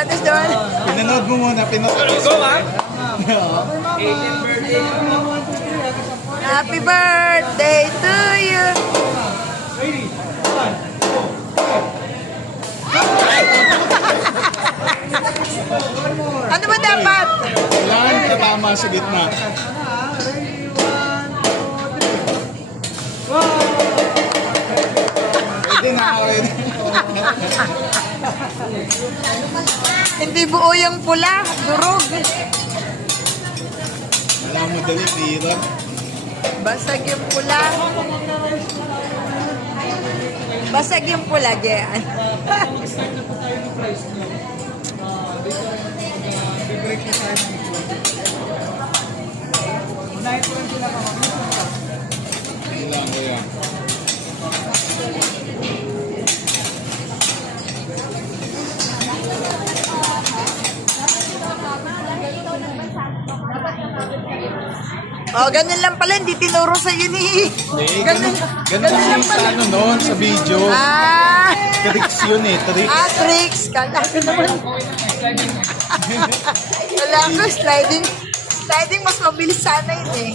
Jonas naman. Pinanood mo muna, pinanood. Go, ha? Happy birthday to you. Ano ba dapat? Kailangan tatama sa gitna. Pwede na, pwede. Hindi buo yung pula. Durog. Alam mo dali, pira. Basag yung pula. Basag yung pula, Jean. Kailangan, kaya. Oh, ganun lang pala. Hindi tinuro sa'yo ni... Hindi, ganun lang sa ano noon, sa video. Ah! Tricks yun eh, tricks. Ah, tricks. Kala ko naman. Wala ko, sliding. Sliding, mas mabilis sana yun eh.